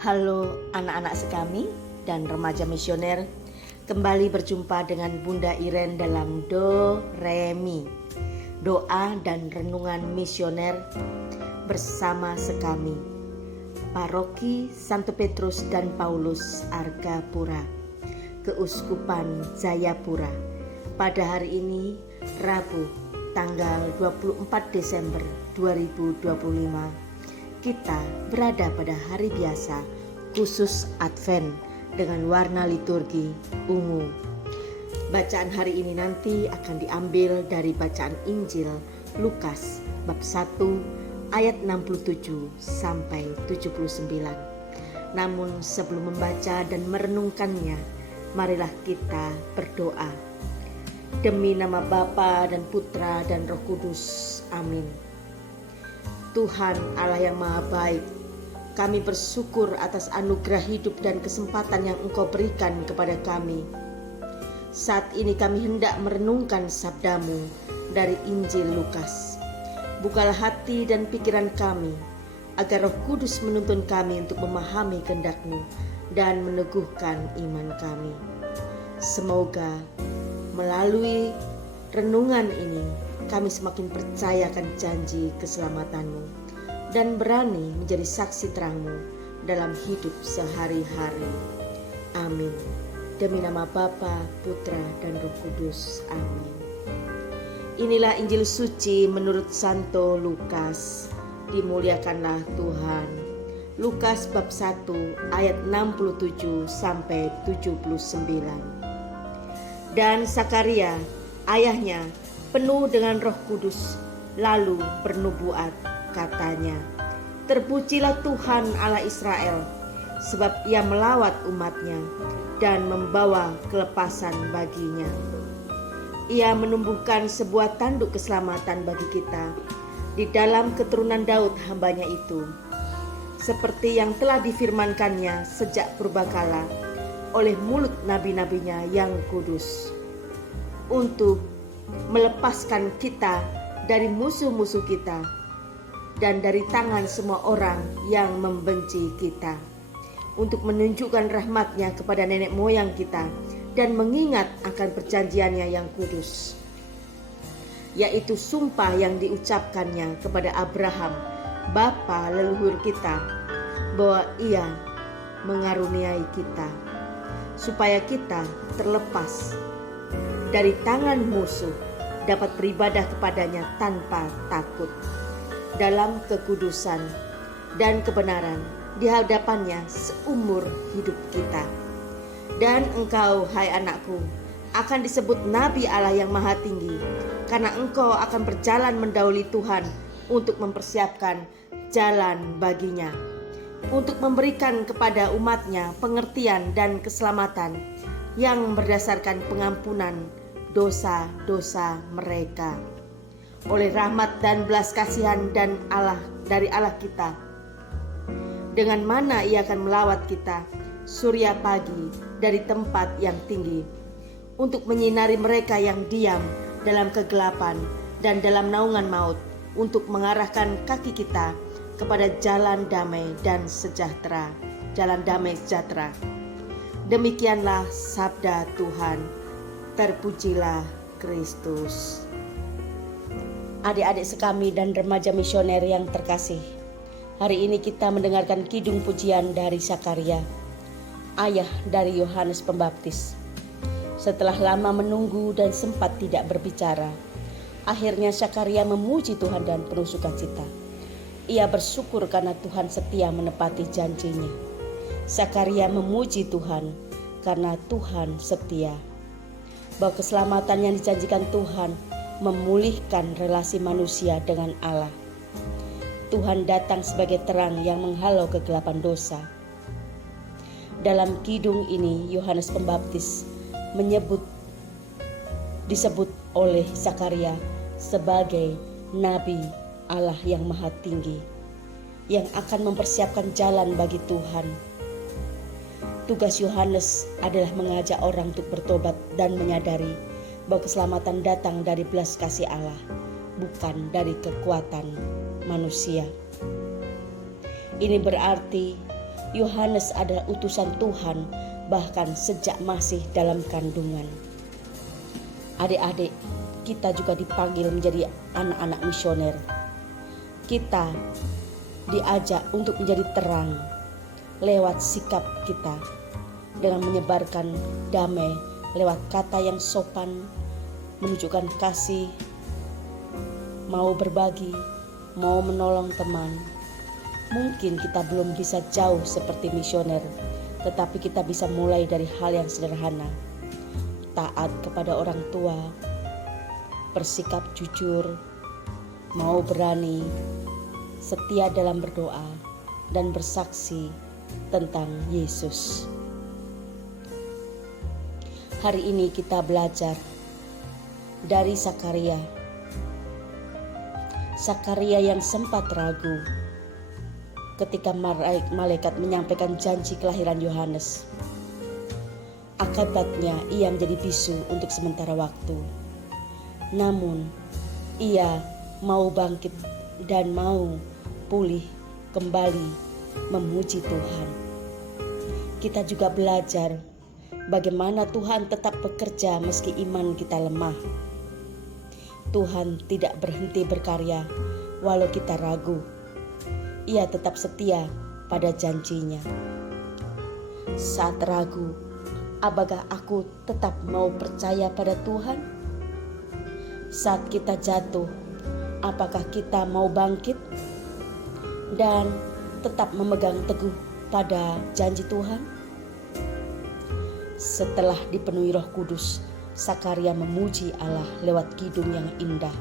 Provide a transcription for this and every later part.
Halo anak-anak sekami dan remaja misioner, kembali berjumpa dengan Bunda Iren dalam Do Re Mi, doa dan renungan misioner bersama sekami, Paroki Santo Petrus dan Paulus Argapura, Keuskupan Jayapura. Pada hari ini, Rabu, tanggal 24 Desember 2025, kita berada pada hari biasa khusus Advent dengan warna liturgi ungu. Bacaan hari ini nanti akan diambil dari bacaan Injil Lukas bab 1 ayat 67 sampai 79. Namun sebelum membaca dan merenungkannya, marilah kita berdoa. Demi nama Bapa dan Putra dan Roh Kudus. Amin. Tuhan Allah yang Maha Baik, kami bersyukur atas anugerah hidup dan kesempatan yang Engkau berikan kepada kami. Saat ini kami hendak merenungkan sabda-Mu dari Injil Lukas. Bukalah hati dan pikiran kami, agar Roh Kudus menuntun kami untuk memahami kehendak-Mu dan meneguhkan iman kami. Semoga melalui renungan ini, kami semakin percaya akan janji keselamatan-Mu dan berani menjadi saksi terang-Mu dalam hidup sehari-hari. Amin. Demi nama Bapa, Putra, dan Roh Kudus. Amin. Inilah Injil suci menurut Santo Lukas. Dimuliakanlah Tuhan. Lukas bab 1 ayat 67 sampai 79. Dan Sakaria, ayahnya, penuh dengan Roh Kudus, lalu bernubuat, katanya, "Terpujilah Tuhan Allah Israel, sebab Ia melawat umatnya dan membawa kelepasan baginya. Ia menumbuhkan sebuah tanduk keselamatan bagi kita di dalam keturunan Daud hambanya itu, seperti yang telah difirmankannya sejak purbakala oleh mulut nabi-nabinya yang kudus, untuk melepaskan kita dari musuh-musuh kita dan dari tangan semua orang yang membenci kita, untuk menunjukkan rahmat-Nya kepada nenek moyang kita dan mengingat akan perjanjiannya yang kudus, yaitu sumpah yang diucapkannya kepada Abraham, bapa leluhur kita, bahwa Ia mengaruniai kita, supaya kita terlepas dari tangan musuh, dapat beribadah kepadanya tanpa takut, dalam kekudusan dan kebenaran di hadapannya seumur hidup kita. Dan engkau, hai anakku, akan disebut Nabi Allah yang Maha Tinggi, karena engkau akan berjalan mendahului Tuhan untuk mempersiapkan jalan baginya, untuk memberikan kepada umatnya pengertian dan keselamatan yang berdasarkan pengampunan dosa-dosa mereka, oleh rahmat dan belas kasihan dan dari Allah kita, dengan mana Ia akan melawat kita surya pagi dari tempat yang tinggi, untuk menyinari mereka yang diam dalam kegelapan dan dalam naungan maut, untuk mengarahkan kaki kita kepada jalan damai dan sejahtera, jalan damai sejahtera. Demikianlah sabda Tuhan. Terpujilah Kristus. Adik-adik sekami dan remaja misioner yang terkasih, hari ini kita mendengarkan kidung pujian dari Sakaria, ayah dari Yohanes Pembaptis. Setelah lama menunggu dan sempat tidak berbicara, akhirnya Sakaria memuji Tuhan dan penuh sukacita. Ia bersyukur karena Tuhan setia menepati janjinya. Sakaria memuji Tuhan karena Tuhan setia, bahwa keselamatan yang dijanjikan Tuhan memulihkan relasi manusia dengan Allah. Tuhan datang sebagai terang yang menghalau kegelapan dosa. Dalam kidung ini, Yohanes Pembaptis disebut oleh Sakaria sebagai Nabi Allah yang Maha Tinggi, yang akan mempersiapkan jalan bagi Tuhan. Tugas Yohanes adalah mengajak orang untuk bertobat dan menyadari bahwa keselamatan datang dari belas kasih Allah, bukan dari kekuatan manusia. Ini berarti Yohanes adalah utusan Tuhan bahkan sejak masih dalam kandungan. Adik-adik, kita juga dipanggil menjadi anak-anak misioner. Kita diajak untuk menjadi terang lewat sikap kita dengan menyebarkan damai lewat kata yang sopan, menunjukkan kasih, mau berbagi, mau menolong teman. Mungkin kita belum bisa jauh seperti misioner, tetapi kita bisa mulai dari hal yang sederhana. Taat kepada orang tua, bersikap jujur, mau berani, setia dalam berdoa, dan bersaksi tentang Yesus. Hari ini kita belajar dari Sakaria. Sakaria yang sempat ragu ketika malaikat menyampaikan janji kelahiran Yohanes. Akibatnya ia menjadi bisu untuk sementara waktu. Namun ia mau bangkit dan mau pulih kembali memuji Tuhan. Kita juga belajar bagaimana Tuhan tetap bekerja meski iman kita lemah. Tuhan tidak berhenti berkarya walau kita ragu. Ia tetap setia pada janjinya. Saat ragu, apakah aku tetap mau percaya pada Tuhan? Saat kita jatuh, apakah kita mau bangkit dan tetap memegang teguh pada janji Tuhan? Setelah dipenuhi Roh Kudus, Sakaria memuji Allah lewat kidung yang indah.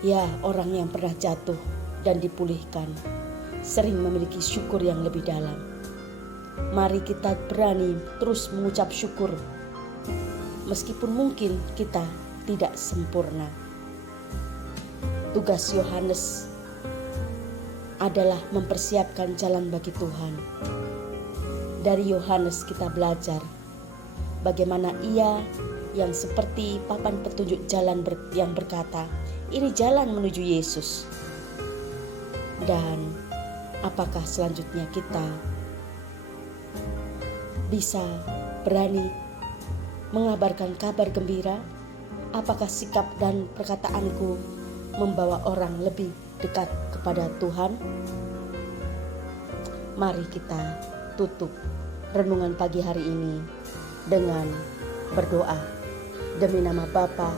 Ya, orang yang pernah jatuh dan dipulihkan sering memiliki syukur yang lebih dalam. Mari kita berani terus mengucap syukur meskipun mungkin kita tidak sempurna. Tugas Yohanes adalah mempersiapkan jalan bagi Tuhan. Dari Yohanes kita belajar bagaimana ia yang seperti papan petunjuk jalan yang berkata, "Ini jalan menuju Yesus." Dan apakah selanjutnya kita bisa berani mengabarkan kabar gembira? Apakah sikap dan perkataanku membawa orang lebih dekat kepada Tuhan? Mari kita tutup renungan pagi hari ini dengan berdoa. Demi nama Bapa,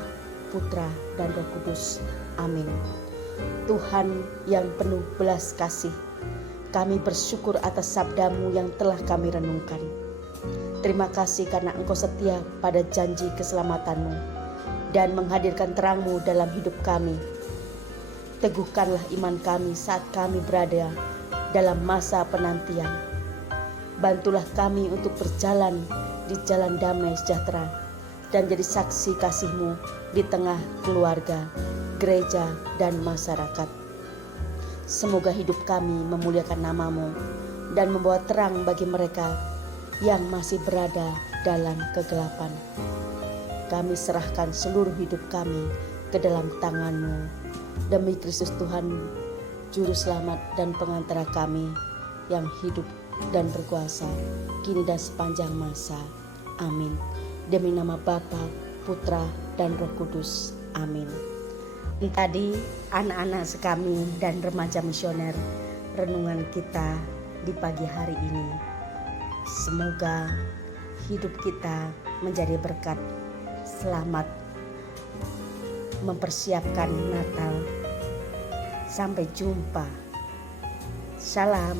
Putra, dan Roh Kudus. Amin. Tuhan yang penuh belas kasih, kami bersyukur atas sabda-Mu yang telah kami renungkan. Terima kasih karena Engkau setia pada janji keselamatan-Mu dan menghadirkan terang-Mu dalam hidup kami. Teguhkanlah iman kami saat kami berada dalam masa penantian. Bantulah kami untuk berjalan di jalan damai sejahtera dan jadi saksi kasih-Mu di tengah keluarga, gereja, dan masyarakat. Semoga hidup kami memuliakan nama-Mu dan membawa terang bagi mereka yang masih berada dalam kegelapan. Kami serahkan seluruh hidup kami ke dalam tangan-Mu. Demi Kristus Tuhan, Juru Selamat dan Pengantara kami yang hidup dan berkuasa kini dan sepanjang masa. Amin. Demi nama Bapa, Putra, dan Roh Kudus. Amin. Tadi anak-anak sekami dan remaja misioner, renungan kita di pagi hari ini. Semoga hidup kita menjadi berkat. Selamat mempersiapkan Natal. Sampai jumpa. Salam.